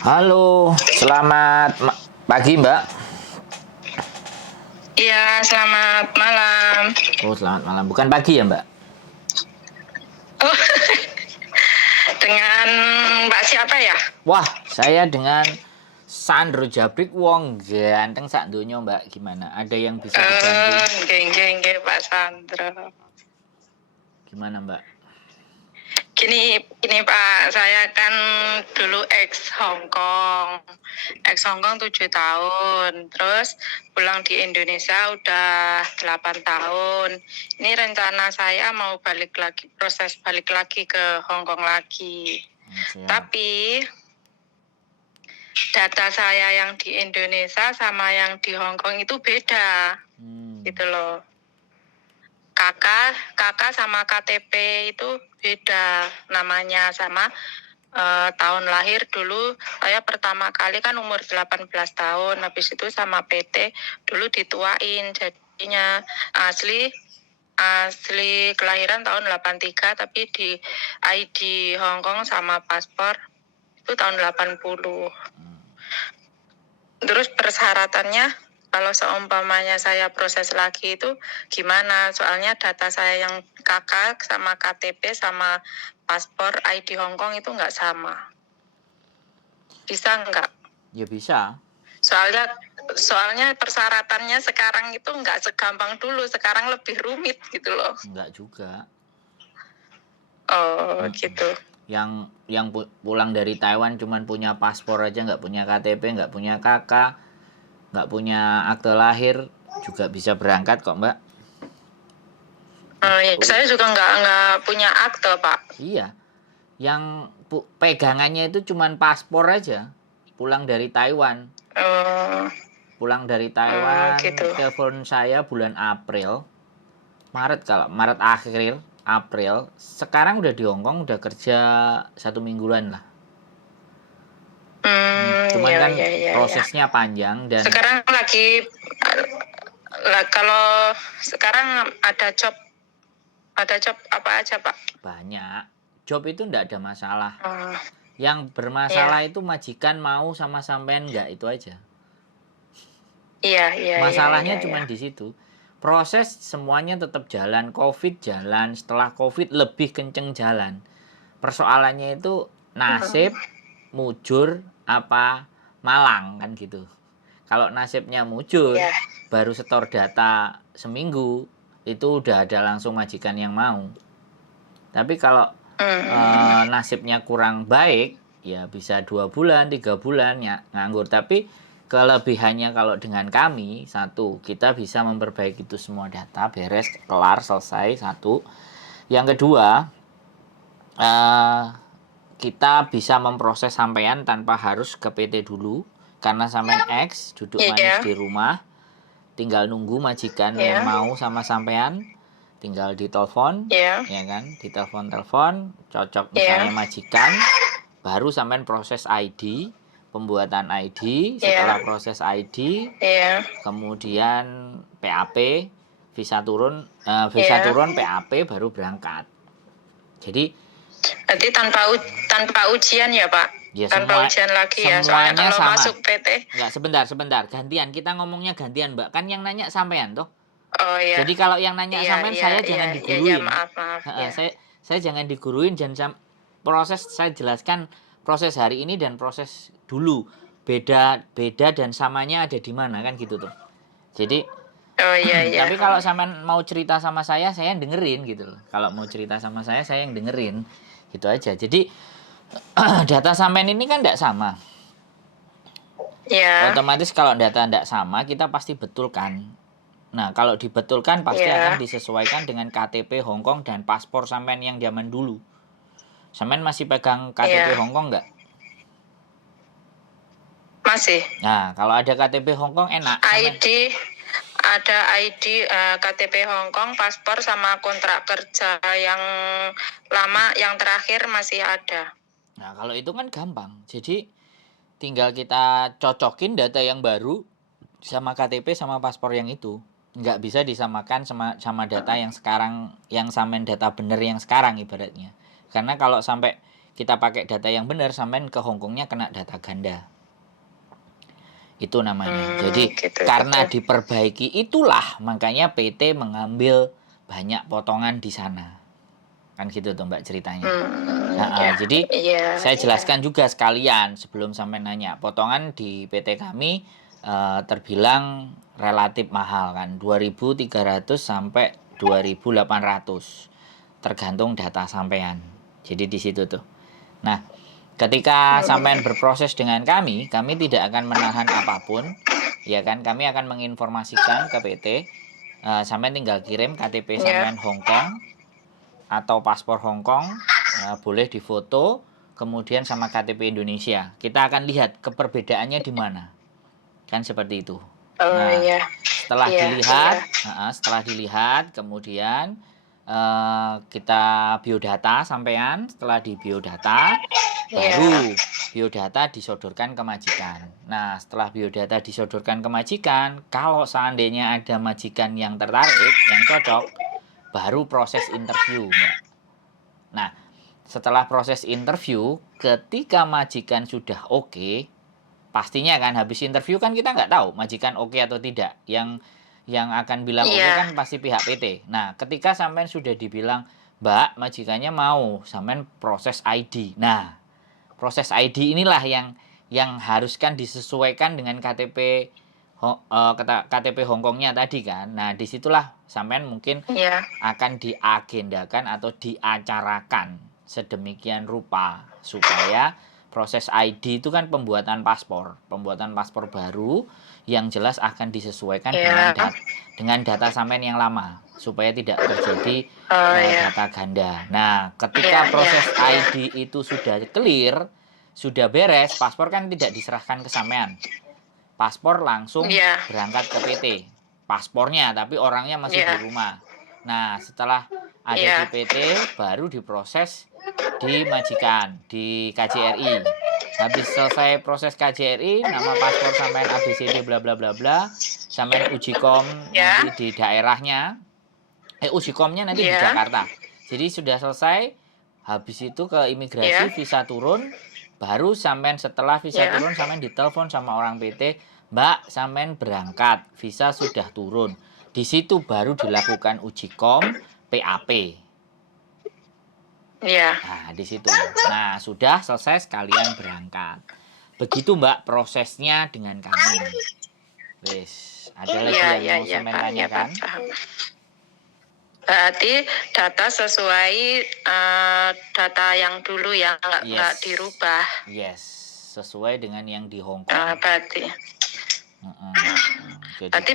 Halo, selamat pagi Mbak. Iya, selamat malam. Oh, selamat malam. Bukan pagi ya Mbak? Oh, dengan Mbak siapa ya? Wah, saya dengan Sandro Jabrik Wong ganteng sak donya Mbak. Gimana? Ada yang bisa dibantu? Geng, Pak Sandro. Gimana Mbak? Gini Pak, saya kan dulu Hong Kong 7 tahun, terus pulang di Indonesia udah 8 tahun. Ini rencana saya mau proses balik lagi ke Hong Kong lagi. Siap. Tapi data saya yang di Indonesia sama yang di Hong Kong itu beda, gitu loh. kakak sama KTP itu beda namanya sama tahun lahir. Dulu saya pertama kali kan umur 18 tahun, habis itu sama PT dulu dituain, jadinya asli kelahiran tahun 83, tapi di ID Hong Kong sama paspor itu tahun 80. Terus persyaratannya kalau seumpamanya saya proses lagi itu gimana? Soalnya data saya yang kakak sama KTP sama paspor ID Hong Kong itu nggak sama. Bisa nggak? Ya bisa. Soalnya persyaratannya sekarang itu nggak segampang dulu. Sekarang lebih rumit gitu loh. Enggak juga. Oh, gitu. Yang pulang dari Taiwan cuman punya paspor aja, nggak punya KTP, nggak punya kakak, nggak punya akte lahir juga bisa berangkat kok Mbak. Ya, saya juga nggak punya akte Pak. Iya, yang pegangannya itu cuman paspor aja. Pulang dari Taiwan. Pulang dari Taiwan, gitu. telepon saya bulan April, Maret akhir April. Sekarang udah di Hongkong, udah kerja 1 mingguan lah. Cuman kan prosesnya panjang dan sekarang lagi kalau sekarang ada job apa aja Pak? banyak. Job itu ndak ada masalah. Yang bermasalah itu majikan mau sama sampean nggak, itu aja. Iya. Masalahnya cuma di situ. Proses semuanya tetap jalan, COVID jalan, setelah COVID lebih kenceng jalan. Persoalannya itu nasib, mujur, apa malang kan gitu. Kalau nasibnya mujur, baru setor data seminggu, itu udah ada langsung majikan yang mau. Tapi kalau nasibnya kurang baik, ya bisa 2 bulan, 3 bulan ya nganggur. Tapi kelebihannya kalau dengan kami, satu, kita bisa memperbaiki itu semua data, beres, kelar, selesai, satu. Yang kedua, kita bisa memproses sampean tanpa harus ke PT dulu, karena sampean X duduk manis di rumah, tinggal nunggu majikan yang mau sama sampean, tinggal ditelepon, ya kan, ditelepon, cocok misalnya majikan, baru sampean proses ID, pembuatan ID, setelah proses ID, kemudian PAP, visa turun PAP baru berangkat. Jadi berarti tanpa ujian ya Pak? Ya, tanpa ujian lagi ya, soalnya kalau sama. masuk PT. Enggak, sebentar, gantian, kita ngomongnya gantian Mbak, kan yang nanya sampean toh. Oh iya. Jadi kalau yang nanya sampean, saya jangan diguruin. Maaf. Saya jangan diguruin, proses saya jelaskan proses hari ini dan proses dulu. Beda dan samanya ada di mana kan gitu tuh. Jadi tapi kalau sampean mau cerita sama saya yang dengerin gitu loh. Kalau mau cerita sama saya yang dengerin. Gitu aja. Jadi data sampean ini kan tidak sama. Otomatis kalau data tidak sama, kita pasti betulkan. Nah, kalau dibetulkan pasti akan disesuaikan dengan KTP Hong Kong dan paspor sampean yang zaman dulu. Sampean masih pegang KTP Hong Kong nggak? Masih. Nah, kalau ada KTP Hong Kong enak. Ada ID, KTP Hong Kong, paspor sama kontrak kerja yang lama, yang terakhir masih ada. Nah, kalau itu kan gampang. Jadi tinggal kita cocokin data yang baru sama KTP sama paspor yang itu. Nggak bisa disamakan sama data yang sekarang, yang samain data bener yang sekarang ibaratnya. Karena kalau sampai kita pakai data yang benar, sampean ke Hongkongnya kena data ganda. Itu namanya. Jadi gitu, karena gitu. diperbaiki itulah makanya PT mengambil banyak potongan di sana. Kan gitu tuh Mbak ceritanya. Ya, Jadi iya, saya iya. jelaskan juga sekalian sebelum sampai nanya. Potongan di PT kami terbilang relatif mahal kan. 2.300 sampai 2.800. Tergantung data sampean. Jadi di situ tuh. Nah, ketika sampean berproses dengan kami tidak akan menahan apapun, ya kan? Kami akan menginformasikan ke PT, sampean tinggal kirim KTP Ya. sampean Hongkong atau paspor Hongkong, boleh difoto, kemudian sama KTP Indonesia. Kita akan lihat keperbedaannya di mana, kan seperti itu. Nah, Iya. setelah Iya, dilihat, kemudian kita biodata sampean. Setelah di biodata, baru biodata disodorkan ke majikan. Nah, setelah biodata disodorkan ke majikan, kalau seandainya ada majikan yang tertarik, yang cocok, baru proses interview, Mbak. Nah, setelah proses interview, ketika majikan sudah oke, pastinya kan habis interview kan kita nggak tahu majikan oke atau tidak. Yang akan bilang oke kan pasti pihak PT. Nah, ketika sampean sudah dibilang, Mbak, majikannya mau, sampean proses ID. Nah, proses ID inilah yang harus kan disesuaikan dengan KTP Hongkongnya tadi kan. Nah, disitulah sampean mungkin akan diagendakan atau diacarakan sedemikian rupa supaya proses ID itu kan pembuatan paspor baru yang jelas akan disesuaikan dengan data sampean yang lama supaya tidak terjadi data ganda. Nah, ketika proses ID itu sudah clear, sudah beres, paspor kan tidak diserahkan ke sampean. Paspor langsung berangkat ke PT. Paspornya, tapi orangnya masih di rumah. Nah, setelah ada di PT, baru diproses di majikan, di KJRI. Habis selesai proses KJRI, nama paspor sampean ABCD bla bla bla bla, sampean uji kom nanti di daerahnya. Uji komnya nanti di Jakarta. Jadi sudah selesai, habis itu ke imigrasi, visa turun, baru sampean setelah visa turun, sampean ditelepon sama orang PT, Mbak, sampean berangkat, visa sudah turun. Di situ baru dilakukan uji kom, PAP. Nah, di situ. Nah, sudah selesai sekalian berangkat. Begitu Mbak prosesnya dengan kami. Wes, ada lagi yang mau sampean tanyakan? Berarti data sesuai data yang dulu ya, nggak dirubah. Yes, sesuai dengan yang di Hongkong. Berarti. Berarti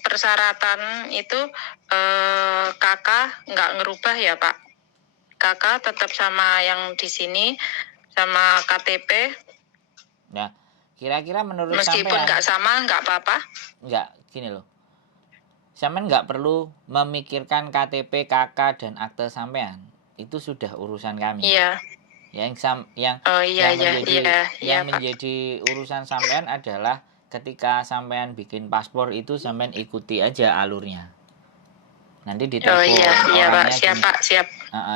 persyaratan itu kakak nggak ngerubah ya Pak? Kakak tetap sama yang di sini sama KTP. Nah, kira-kira menurut meskipun nggak sama nggak apa-apa? Nggak, gini loh. Sampean nggak perlu memikirkan KTP, KK, dan akte sampean. Itu sudah urusan kami. Iya. Yang menjadi urusan sampean adalah ketika sampean bikin paspor itu sampean ikuti aja alurnya. Nanti ditelepon orangnya. Siap.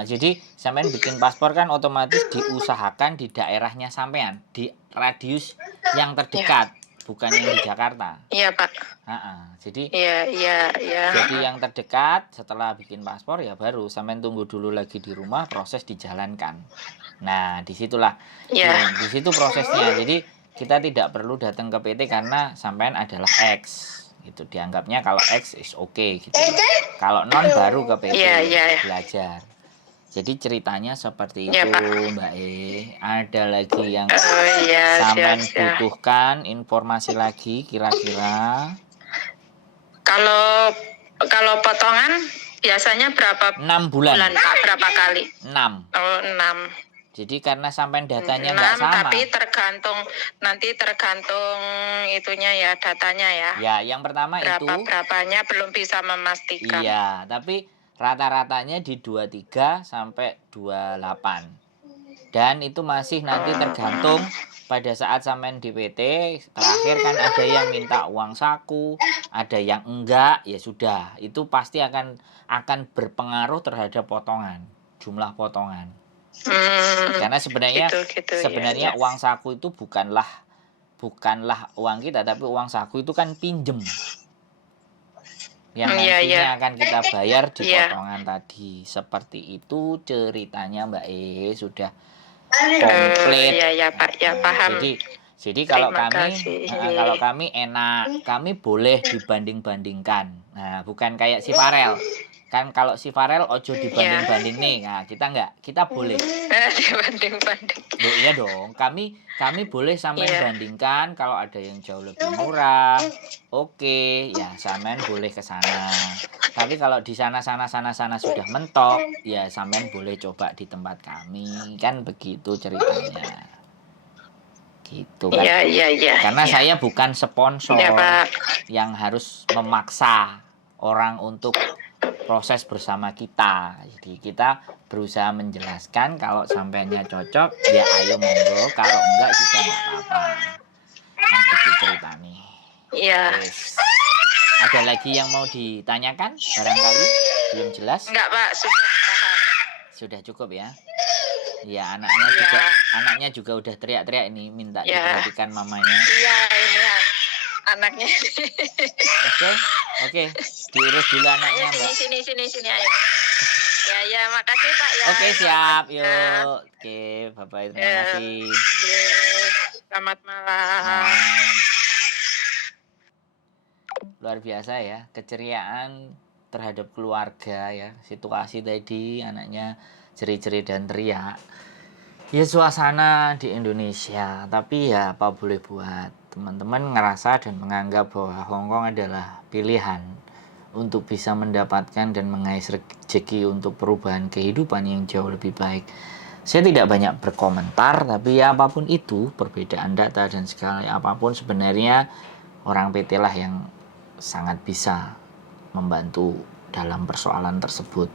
Jadi sampean bikin paspor kan otomatis diusahakan di daerahnya sampean, di radius yang terdekat, bukan yang di Jakarta. Iya Pak. Jadi Iya. Jadi yang terdekat setelah bikin paspor ya baru sampean tunggu dulu lagi di rumah, proses dijalankan. Nah, disitulah. Di situ prosesnya. Jadi kita tidak perlu datang ke PT karena sampean adalah X. Gitu dianggapnya kalau X is okay gitu. Kalau non baru ke PT belajar. Jadi ceritanya seperti itu Mbak Ada lagi yang sampean butuhkan informasi lagi kira-kira? Kalau potongan biasanya berapa 6 bulan Pak? Berapa kali? 6. 6. Jadi karena sampean datanya nggak sama. Tapi tergantung itunya ya, datanya ya. Ya, yang pertama berapanya belum bisa memastikan. Iya, tapi rata-ratanya di 23 sampai 28. Dan itu masih nanti tergantung pada saat sampean di PT, terakhir kan ada yang minta uang saku, ada yang enggak, ya sudah. Itu pasti akan berpengaruh terhadap potongan, jumlah potongan. Karena sebenarnya gitu ya. uang saku itu bukanlah uang kita, tapi uang saku itu kan pinjem yang nantinya akan kita bayar di potongan tadi. Seperti itu ceritanya Mbak E, sudah komplit. Ya Pak, ya paham. Jadi kalau Terima kami enak, kami boleh dibanding-bandingkan. Nah, bukan kayak si Farel. Kan kalau si Farel ojo dibanding-banding nih. Nah, kita enggak, kita boleh. Dibanding-banding. Loh, iya dong, kami boleh sampean bandingkan kalau ada yang jauh lebih murah. Oke, ya sampean boleh ke sana. Tapi kalau di sana sudah mentok, ya sampean boleh coba di tempat kami. Kan begitu ceritanya. Gitu kan. Iya. Karena saya bukan sponsor yang harus memaksa orang untuk proses bersama kita. Jadi kita berusaha menjelaskan kalau sampainya cocok, ya ayo monggo. Kalau enggak juga enggak apa-apa. Kan gitu ceritanya. Iya. Yes. Ada lagi yang mau ditanyakan? Barangkali belum jelas? Enggak Pak, sudah paham. Sudah cukup ya. Ya, anaknya juga udah teriak-teriak ini minta diperhatikan mamanya. Iya, ini anaknya. Oke. Diurus dulu anaknya, Mbak. Sini ayo. Ya, makasih Pak ya. Oke, siap. Yuk. Oke, Bapak terima kasih. Selamat malam. Luar biasa ya, keceriaan terhadap keluarga ya. Situasi tadi anaknya jerit-jerit dan teriak. Ya suasana di Indonesia, tapi ya apa boleh buat. Teman-teman ngerasa dan menganggap bahwa Hongkong adalah pilihan untuk bisa mendapatkan dan mengais rezeki untuk perubahan kehidupan yang jauh lebih baik. Saya tidak banyak berkomentar, tapi ya apapun itu, perbedaan data dan segala apapun sebenarnya orang PT lah yang sangat bisa membantu dalam persoalan tersebut.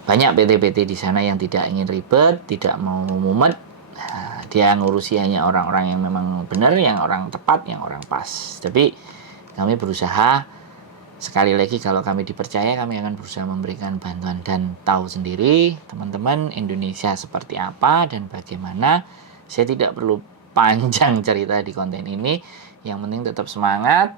Banyak PT-PT di sana yang tidak ingin ribet, tidak mau mumet. Nah, dia ngurusi hanya orang-orang yang memang benar, yang orang tepat, yang orang pas. Tapi kami berusaha, sekali lagi kalau kami dipercaya, kami akan berusaha memberikan bantuan dan tahu sendiri teman-teman Indonesia seperti apa dan bagaimana. Saya tidak perlu panjang cerita di konten ini. Yang penting tetap semangat.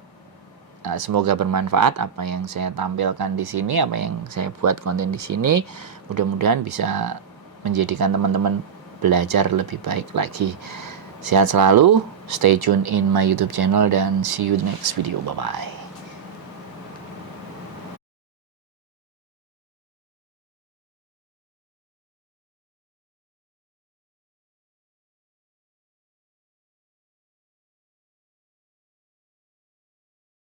Semoga bermanfaat apa yang saya tampilkan di sini, apa yang saya buat konten di sini. Mudah-mudahan bisa menjadikan teman-teman belajar lebih baik lagi. Sehat selalu, stay tune in my YouTube channel dan see you next video. Bye-bye.